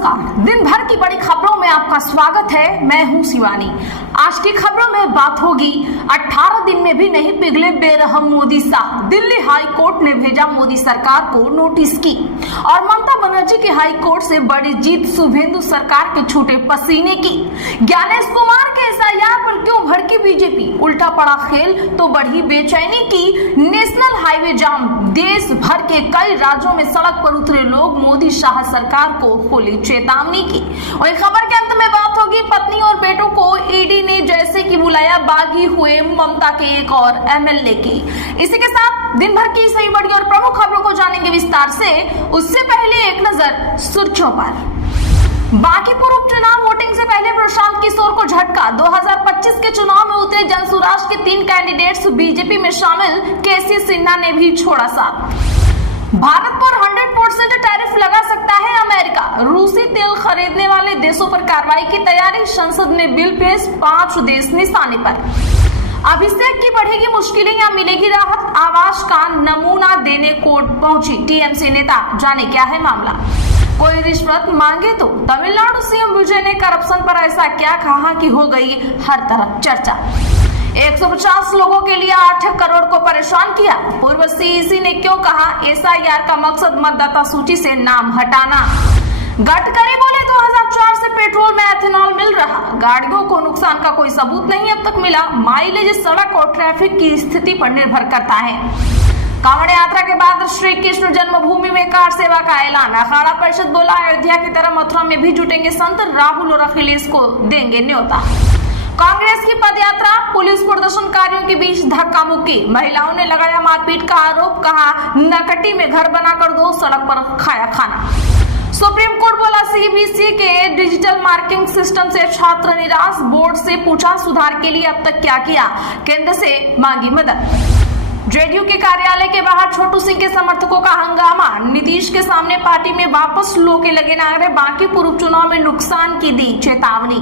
नमस्कार। दिन भर की बड़ी खबरों में आपका स्वागत है। मैं हूं शिवानी। आज की खबरों में बात होगी 18 दिन में भी नहीं पिघले बेरहम मोदी साहब। दिल्ली हाई कोर्ट ने भेजा मोदी सरकार को नोटिस की और ममता बनर्जी की हाई कोर्ट से बड़ी जीत, शुभेंदु सरकार के छूटे पसीने की। ज्ञानेश कुमार के एसआईआर पर क्यों भड़की बीजेपी, उल्टा पड़ा खेल तो बढ़ी बेचैनी की। नेशनल हाईवे जाम, देश भर के कई राज्यों में सड़क पर उतरे लोग, मोदी शाह सरकार को खोली चेतावनी की। और खबर के अंत में बात होगी पत्नी और बेटों को ईडी ने जैसे कि बुलाया, बागी हुए ममता के एक और एमएलए की। इसी के साथ दिन भर की सही बड़ी और प्रमुख खबरों को जानेंगे विस्तार से। उससे पहले एक नजर सुर्खियों पर। बांकीपुर उपचुनाव वोटिंग से पहले प्रशांत किशोर को झटका। 2025 के चुनाव में उतरे जनसुराज के 3 कैंडिडेट्स बीजेपी में शामिल। केसी सिन्हा ने भी छोड़ा साथ। भारत पर 100% टैरिफ लगा सकता है अमेरिका। रूसी तेल खरीदने वाले देशों पर कार्रवाई की तैयारी। संसद में बिल पेश, 5 देश निशाने पर। अभिषेक की बढ़ेगी मुश्किलें या मिलेगी राहत। आवास का नमूना देने कोर्ट पहुंची टीएमसी नेता। जाने क्या है मामला। कोई रिश्वत मांगे तो। तमिलनाडु सीएम विजय ने करप्शन पर ऐसा क्या कहा कि हो गई हर तरफ चर्चा। 150 लोगों के लिए 8 करोड़ को परेशान किया। पूर्व सीईसी ने क्यों कहा एसआईआर का मकसद मतदाता सूची से नाम हटाना। गडकरी बोले 2004 से पेट्रोल में एथेनॉल मिल रहा, गाड़ियों को नुकसान का कोई सबूत नहीं अब तक मिला। माइलेज सड़क और ट्रैफिक की स्थिति पर निर्भर करता है। कांवड़ यात्रा के बाद श्री कृष्ण जन्मभूमि में कार सेवा का ऐलान। अखाड़ा परिषद बोला अयोध्या की तरह मथुरा में भी जुटेंगे संत। राहुल और अखिलेश को देंगे न्योता। कांग्रेस की पदयात्रा, पुलिस प्रदर्शनकारियों के बीच धक्का मुक्की। महिलाओं ने लगाया मारपीट का आरोप, कहा नकटी में घर बनाकर दो, सड़क पर खाया खाना। सुप्रीम कोर्ट बोला सीबीएसई के डिजिटल मार्किंग सिस्टम से छात्र निराश। बोर्ड से पूछा सुधार के लिए अब तक क्या किया, केंद्र से मांगी मदद। जेडीयू के कार्यालय के बाहर छोटू सिंह के समर्थकों का हंगामा। नीतीश के सामने पार्टी में वापस लो के लगे नारे। बांकीपुर उपचुनाव में नुकसान की दी चेतावनी।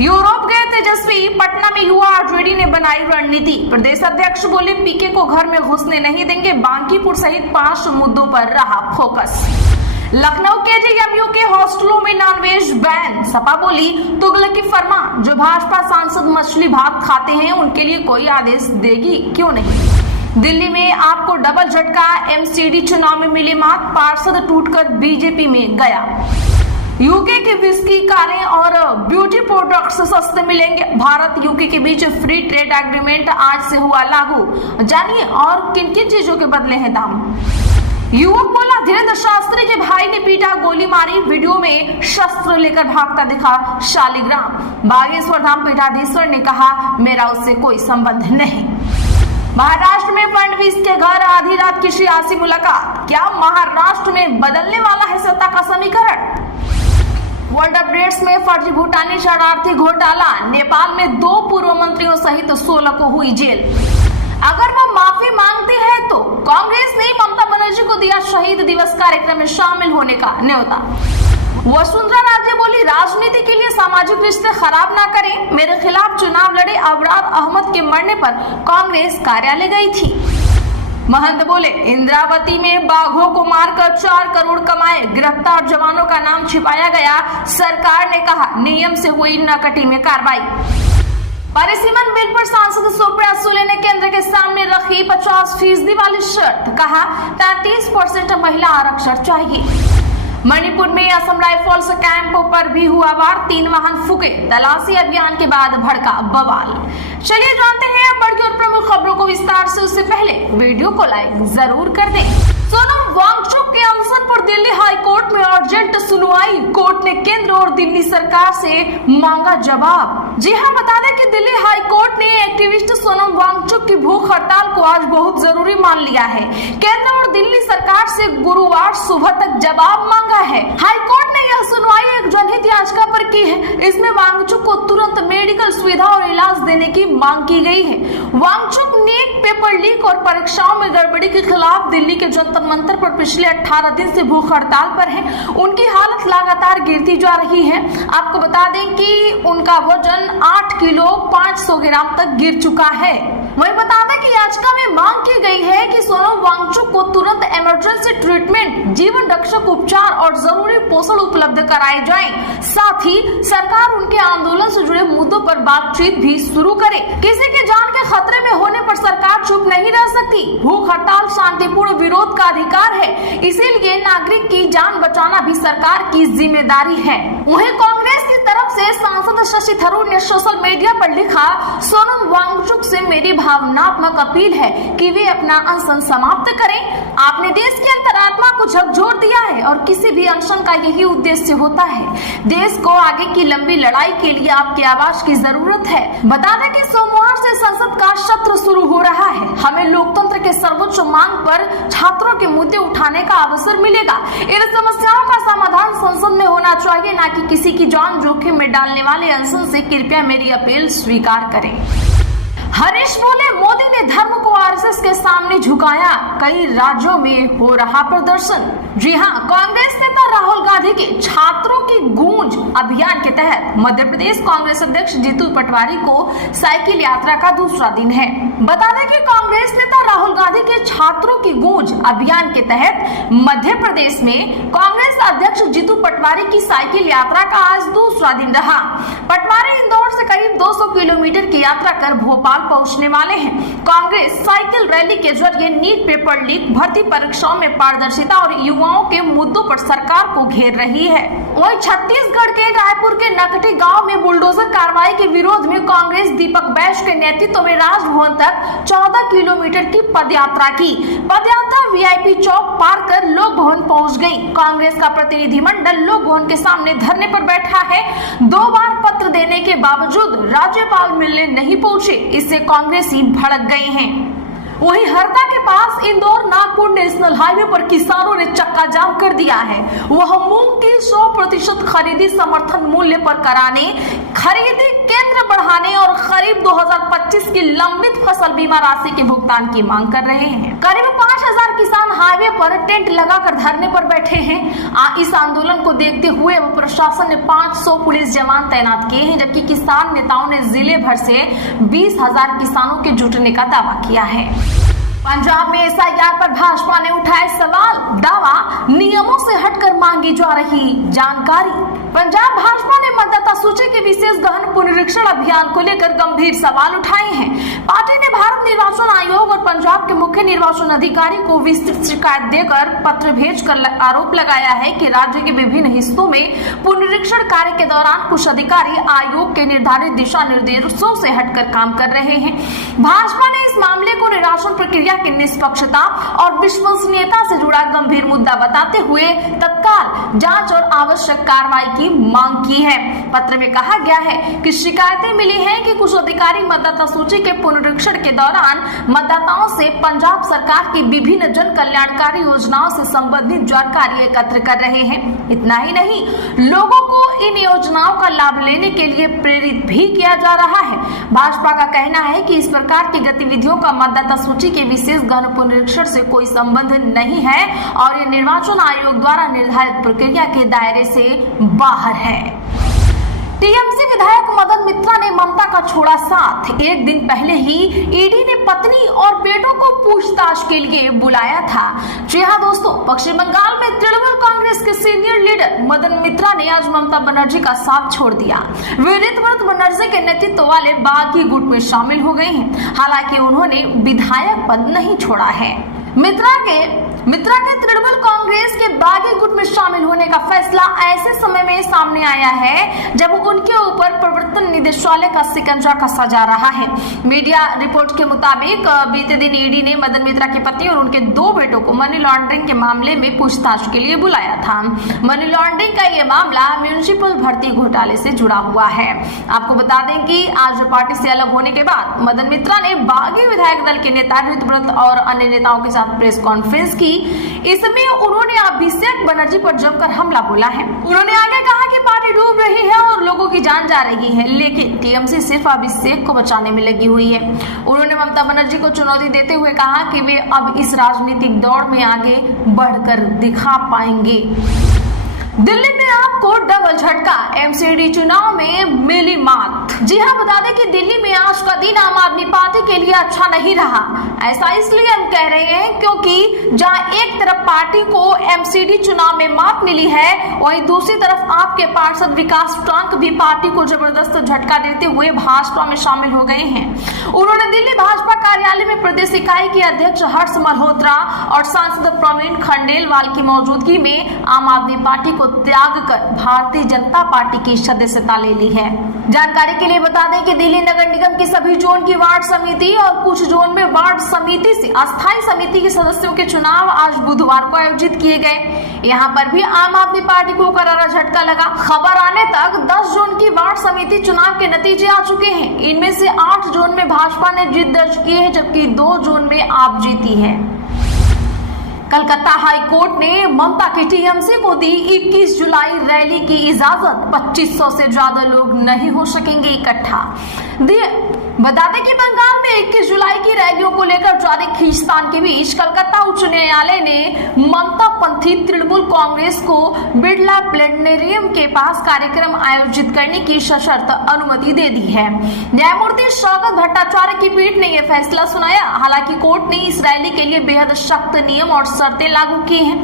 यूरोप गए तेजस्वी, पटना में युवा आरजेडी ने बनाई रणनीति। प्रदेश अध्यक्ष बोले पीके को घर में घुसने नहीं देंगे। बांकीपुर सहित 5 मुद्दों पर रहा फोकस। लखनऊ केजीएमयू के हॉस्टलों में नॉनवेज बैन। सपा बोली तुगलकी फरमा, जो भाजपा सांसद मछली भात खाते हैं उनके लिए कोई आदेश देगी क्यों नहीं। दिल्ली में आपको डबल झटका, एमसीडी चुनाव में मिली मात। पार्षद टूटकर बीजेपी में गया। यूके की विस्की, कारें और ब्यूटी प्रोडक्ट्स सस्ते मिलेंगे। भारत यूके के बीच फ्री ट्रेड एग्रीमेंट आज से हुआ लागू। जानिए और किन किन चीजों के बदले हैं दाम। युवक बोला धीरेन्द्र शास्त्री के भाई ने पीटा, गोली मारी। वीडियो में शस्त्र लेकर भागता दिखा शालिग्राम। बागेश्वर धाम पीठाधीश्वर ने कहा मेरा उससे कोई संबंध नहीं। महाराष्ट्र में फडणवीस के घर आधी रात की सियासी मुलाकात। क्या महाराष्ट्र में बदलने वाला है सत्ता का समीकरण। वर्ल्ड अपडेट्स में फर्जी भूटानी शरणार्थी घोटाला। नेपाल में 2 पूर्व मंत्रियों सहित 16 को हुई जेल। अगर वह माफी मांगती है तो कांग्रेस ने ममता बनर्जी को दिया शहीद दिवस कार्यक्रम में शामिल होने का न्योता। वसुंधरा राजे बोली राजनीति के लिए सामाजिक रिश्ते खराब ना करें। मेरे खिलाफ चुनाव लड़े अबरार अहमद के मरने पर कांग्रेस कार्यालय गई थी। महंत बोले इंद्रावती में बाघों को मारकर 4 करोड़ कमाए। गिरफ्तार जवानों का नाम छिपाया गया। सरकार ने कहा नियम से हुई नकटी में कार्रवाई। परिसीमन बिल पर सांसद सुप्रिया सुले ने केंद्र के सामने रखी 50% वाली शर्त। कहा 33% महिला आरक्षण चाहिए। मणिपुर में असम राइफल्स कैंप पर भी हुआ वार। 3 वाहन फूके। तलाशी अभियान के बाद भड़का बवाल। चलिए जानते हैं बड़ी और प्रमुख खबरों को विस्तार से। उससे पहले वीडियो को लाइक जरूर कर दें। सोनम वांगचुक के अनशन पर दिल्ली हाई कोर्ट में अर्जेंट सुनवाई। कोर्ट ने केंद्र और दिल्ली सरकार से मांगा जवाब। जी हां, बता दें कि दिल्ली हाई कोर्ट ने एक्टिविस्ट सोनम वांगचुक की भूख हड़ताल को आज बहुत जरूरी मान लिया है। केंद्र और दिल्ली सरकार से गुरुवार सुबह तक जवाब मांगा है। हाई कोर्ट ने यह सुनवाई एक जनहित याचिका पर की है। इसमें वांगचुक को तुरंत मेडिकल सुविधा और इलाज देने की मांग की गई है। वांगचुक नीट पेपर लीक और परीक्षाओं में गड़बड़ी के खिलाफ दिल्ली के जंतर मंतर पर पिछले 18 दिन से भूख हड़ताल पर है। उनकी हालत लगातार गिरती जा रही है। आपको बता दें कि उनका वजन 8 किलो 500 ग्राम तक गिर चुका है। वहीं बता दें कि याचिका में मांग की गई है कि सोनम वांगचुक को तुरंत इमरजेंसी ट्रीटमेंट, जीवन रक्षक उपचार और जरूरी पोषण उपलब्ध कराए जाएं। साथ ही सरकार उनके आंदोलन से जुड़े मुद्दों पर बातचीत भी शुरू करे। किसी की जान के खतरे में होने पर सरकार चुप नहीं रह सकती। भूख हड़ताल शांतिपूर्ण विरोध का अधिकार है, इसीलिए नागरिक की जान बचाना भी सरकार की जिम्मेदारी है। वहीं कांग्रेस की तरफ से सांसद शशि थरूर ने सोशल मीडिया पर लिखा, सोनम वांगचुक से मेरी भावनात्मक अपील है कि वे अपना अनशन समाप्त करें। आपने देश की अंतरात्मा को झकझोर दिया है और किसी भी अनशन का यही उद्देश्य होता है। देश को आगे की लंबी लड़ाई के लिए आपकी आवाज की जरूरत है। बता दें कि सोमवार से संसद का सत्र शुरू हो रहा है। हमें लोकतंत्र के सर्वोच्च मांग पर छात्रों के मुद्दे उठाने का अवसर मिलेगा। इन समस्याओं का समाधान संसद में होना चाहिए, न कि किसी की जान जोखिम में डालने वाले अनशन से। कृपया मेरी अपील स्वीकार करें। हरीश बोले, मोदी ने धर्म को आरएसएस के सामने झुकाया, कई राज्यों में हो रहा प्रदर्शन। जी हां, कांग्रेस नेता राहुल गांधी के छात्रों की गूंज अभियान के तहत मध्य प्रदेश कांग्रेस अध्यक्ष जीतू पटवारी को साइकिल यात्रा का दूसरा दिन है। बता दें कि कांग्रेस नेता राहुल गांधी के छात्रों की गूंज अभियान के तहत मध्य प्रदेश में कांग्रेस अध्यक्ष जीतू पटवारी की साइकिल यात्रा का आज दूसरा दिन रहा। पटवारी इंदौर से करीब 200 किलोमीटर की यात्रा कर भोपाल पहुंचने वाले हैं। कांग्रेस साइकिल रैली के जरिए नीट पेपर लीक, भर्ती परीक्षाओं में पारदर्शिता और युवाओं के मुद्दों पर सरकार को घेर रही है। वहीं छत्तीसगढ़ के रायपुर के नकटी गांव में बुलडोजर कार्रवाई के विरोध में कांग्रेस दीपक बैश के नेतृत्व में राजभवन तक 14 किलोमीटर की पदयात्रा की। पदयात्रा वीआईपी चौक पार कर लोक भवन पहुंच गई। कांग्रेस का प्रतिनिधिमंडल लोक भवन के सामने धरने पर बैठा है। 2 बार पत्र देने के बावजूद राज्यपाल मिलने नहीं पहुंचे, इससे कांग्रेसी भड़क गए हैं। वहीं हरदा के पास इंदौर नागपुर नेशनल हाईवे पर किसानों ने चक्का जाम कर दिया है। वह मूंग की 100% खरीदी समर्थन मूल्य पर कराने, खरीदी केंद्र बढ़ाने और खरीफ 2025 की लंबित फसल बीमा राशि के भुगतान की मांग कर रहे हैं। करीब 5000 किसान हाईवे पर टेंट लगाकर धरने पर बैठे हैं। इस आंदोलन को देखते हुए प्रशासन ने 500 पुलिस जवान तैनात किए हैं, जबकि किसान नेताओं ने जिले भर से 20,000 किसानों के जुटने का दावा किया है। पंजाब में एसआईआर पर भाजपा ने उठाए सवाल, दावा नियमों से हटकर मांगी जा रही जानकारी। पंजाब भाजपा ने मतदाता सूची के विशेष गहन पुनरीक्षण अभियान को लेकर गंभीर सवाल उठाए हैं। पार्टी ने भारत निर्वाचन आयोग और पंजाब के मुख्य निर्वाचन अधिकारी को विस्तृत शिकायत देकर पत्र भेजकर आरोप लगाया है कि राज्य के विभिन्न हिस्सों में पुनरीक्षण कार्य के दौरान कुछ अधिकारी आयोग के निर्धारित दिशा निर्देशों से हटकर काम कर रहे हैं। भाजपा ने इस मामले को निर्वाचन प्रक्रिया की निष्पक्षता और विश्वसनीयता से जुड़ा गंभीर मुद्दा बताते हुए तत्काल जांच और आवश्यक कार्रवाई की मांग की है। पत्र में कहा गया है कि शिकायतें मिली हैं कि कुछ अधिकारी मतदाता सूची के पुनरीक्षण के दौरान मतदाताओं से पंजाब सरकार की विभिन्न जन कल्याणकारी योजनाओं से संबंधित जानकारी एकत्र कर रहे हैं। इतना ही नहीं, लोगों को इन योजनाओं का लाभ लेने के लिए प्रेरित भी किया जा रहा है। भाजपा का कहना है कि इस प्रकार की गतिविधियों का मतदाता सूची के विशेष गहन पुनरीक्षण से कोई संबंध नहीं है और ये निर्वाचन आयोग द्वारा निर्धारित प्रक्रिया के दायरे से बाहर है। टीएमसी विधायक मदन मित्रा ने ममता का छोड़ा साथ। एक दिन पहले ही ईडी ने पत्नी और बेटों को पूछताछ के लिए बुलाया था। जी हां दोस्तों, पश्चिम बंगाल में तृणमूल कांग्रेस के सीनियर लीडर मदन मित्रा ने आज ममता बनर्जी का साथ छोड़ दिया। वे ऋतव्रत बनर्जी के नेतृत्व वाले बागी गुट में शामिल हो गए हैं। हालांकि उन्होंने विधायक पद नहीं छोड़ा है। मित्रा के तृणमूल कांग्रेस के बागी गुट में शामिल होने का फैसला ऐसे समय में सामने आया है जब उनके ऊपर प्रवर्तन निदेशालय का शिकंजा कसा जा रहा है। मीडिया रिपोर्ट के मुताबिक बीते दिन ईडी ने मदन मित्रा की पत्नी और उनके 2 बेटों को मनी लॉन्ड्रिंग के मामले में पूछताछ के लिए बुलाया था। मनी लॉन्ड्रिंग का ये मामला म्यूनिसिपल भर्ती घोटाले से जुड़ा हुआ है। आपको बता दें कि आज पार्टी से अलग होने के बाद मदन मित्रा ने बागी विधायक दल के नेता ऋतव्रत और अन्य नेताओं के साथ प्रेस कॉन्फ्रेंस की। इसमें उन्होंने अभिषेक बनर्जी पर जमकर हमला बोला है। उन्होंने आगे कहा कि पार्टी डूब रही है और लोगों की जान जा रही है, लेकिन टीएमसी सिर्फ अभिषेक को बचाने में लगी हुई है। उन्होंने ममता बनर्जी को चुनौती देते हुए कहा कि वे अब इस राजनीतिक दौड़ में आगे बढ़कर दिखा पाएंगे। दिल्ली में आप को डबल झटका, एमसीडी चुनाव में मिली मात। जी हां, बता दें कि दिल्ली में आज का दिन आम आदमी पार्टी के लिए अच्छा नहीं रहा। ऐसा इसलिए हम कह रहे हैं क्योंकि जहां एक तरफ पार्टी को एमसीडी चुनाव में मात मिली है, वहीं दूसरी तरफ आपके पार्षद विकास टांक भी पार्टी को जबरदस्त झटका देते हुए भाजपा में शामिल हो गए हैं। उन्होंने दिल्ली भाजपा कार्यालय में प्रदेश इकाई के अध्यक्ष हर्ष मल्होत्रा और सांसद प्रवीण खंडेलवाल की मौजूदगी में आम आदमी पार्टी को त्याग कर भारतीय जनता पार्टी की सदस्यता ले ली है। जानकारी के लिए बता दें कि दिल्ली नगर निगम की सभी जोन की वार्ड समिति और कुछ जोन में वार्ड समिति से अस्थायी समिति के सदस्यों के चुनाव आज बुधवार को आयोजित किए गए। यहाँ पर भी आम आदमी पार्टी को करारा झटका लगा। खबर आने तक 10 जोन की वार्ड समिति चुनाव के नतीजे आ चुके हैं। इनमें से 8 जोन में भाजपा ने जीत दर्ज की है, जबकि 2 जोन में आप जीती है। कलकत्ता हाई कोर्ट ने ममता की टीएमसी को दी 21 जुलाई रैली की इजाजत। 2500 से ज्यादा लोग नहीं हो सकेंगे इकट्ठा। बता दें कि बंगाल में 21 जुलाई की रैलियों को लेकर जारी खींचतान के बीच कलकत्ता उच्च न्यायालय ने ममता पंथी तृणमूल कांग्रेस को बिरला प्लेनेरियम के पास कार्यक्रम आयोजित करने की सशर्त अनुमति दे दी है। न्यायमूर्ति स्वागत भट्टाचार्य की पीठ ने यह फैसला सुनाया। हालांकि कोर्ट ने इस रैली के लिए बेहद सख्त नियम और शर्तें लागू की हैं।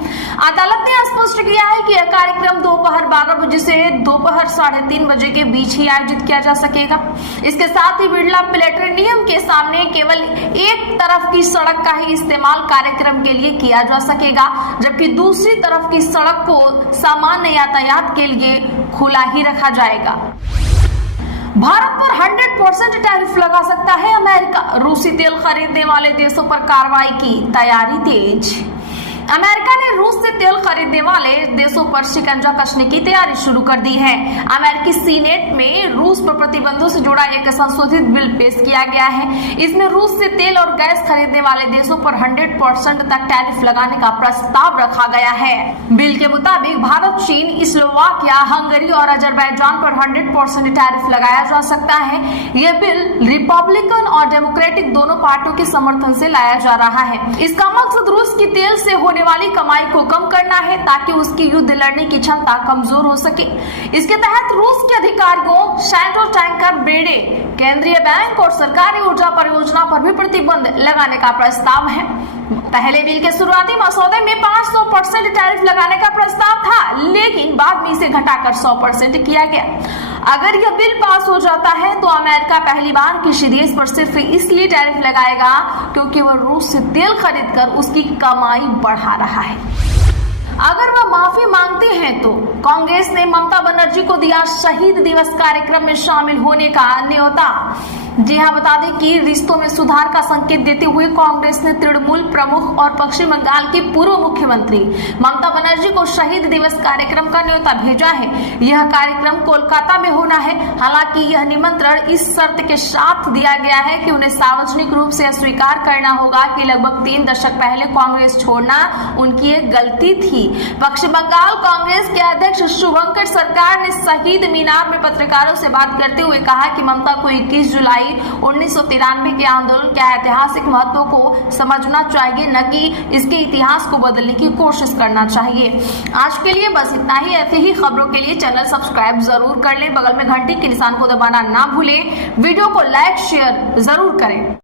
अदालत ने स्पष्ट किया है कि यह कार्यक्रम दोपहर 12 बजे से दोपहर 3:30 बजे के बीच ही आयोजित किया जा सकेगा। इसके साथ ही बिरला प्लेनेरियम के सामने केवल एक तरफ की सड़क का ही इस्तेमाल कार्यक्रम के लिए किया जा सकेगा, जबकि दूसरी तरफ की सड़क को सामान्य यातायात के लिए खुला ही रखा जाएगा। भारत पर 100% टैरिफ लगा सकता है अमेरिका। रूसी तेल खरीदने वाले देशों पर कार्रवाई की तैयारी तेज। अमेरिका ने रूस से तेल खरीदने वाले देशों पर शिकंजा कसने की तैयारी शुरू कर दी है। अमेरिकी सीनेट में रूस पर प्रतिबंधों से जुड़ा एक संशोधित बिल पेश किया गया है। इसमें रूस से तेल और गैस खरीदने वाले देशों पर 100% तक टैरिफ लगाने का प्रस्ताव रखा गया है। बिल के मुताबिक भारत, चीन, स्लोवाकिया, हंगरी और अजरबैजान पर 100% टैरिफ लगाया जा सकता है। यह बिल रिपब्लिकन और डेमोक्रेटिक दोनों पार्टियों के समर्थन से लाया जा रहा है। इसका मकसद रूस की तेल से होने वाली कमाई को कम करना है ताकि उसकी युद्ध लड़ने की क्षमता कमजोर हो सके। इसके तहत रूस के अधिकारियों, सैंट्रो टैंकर बेड़े, केंद्रीय बैंक और सरकारी ऊर्जा परियोजना पर भी प्रतिबंध लगाने का प्रस्ताव है। पहले बिल के शुरुआती मसौदे में 500% टैरिफ लगाने का प्रस्ताव था, लेकिन बाद में इसे घटाकर 100% किया गया। अगर यह बिल पास हो जाता है तो अमेरिका पहली बार किसी देश पर सिर्फ इसलिए टैरिफ लगाएगा क्योंकि वह रूस से तेल खरीदकर उसकी कमाई बढ़ा रहा है। अगर वह माफी मांगते हैं तो कांग्रेस ने ममता बनर्जी को दिया शहीद दिवस कार्यक्रम में शामिल होने का न्योता। जी हां, बता दें कि रिश्तों में सुधार का संकेत देते हुए कांग्रेस ने तृणमूल प्रमुख और पश्चिम बंगाल की पूर्व मुख्यमंत्री ममता बनर्जी को शहीद दिवस कार्यक्रम का न्योता भेजा है। यह कार्यक्रम कोलकाता में होना है। हालांकि यह निमंत्रण इस शर्त के साथ दिया गया है कि उन्हें सार्वजनिक रूप से स्वीकार करना होगा कि लगभग 3 दशक पहले कांग्रेस छोड़ना उनकी एक गलती थी। पश्चिम बंगाल कांग्रेस के अध्यक्ष शुभंकर सरकार ने शहीद मीनार में पत्रकारों से बात करते हुए कहा कि ममता को 21 जुलाई 1993 के आंदोलन के ऐतिहासिक महत्व को समझना चाहिए, न कि इसके इतिहास को बदलने की कोशिश करना चाहिए। आज के लिए बस इतना ही। ऐसे ही खबरों के लिए चैनल सब्सक्राइब जरूर कर लें। बगल में घंटी के निशान को दबाना ना भूलें। वीडियो को लाइक शेयर जरूर करें।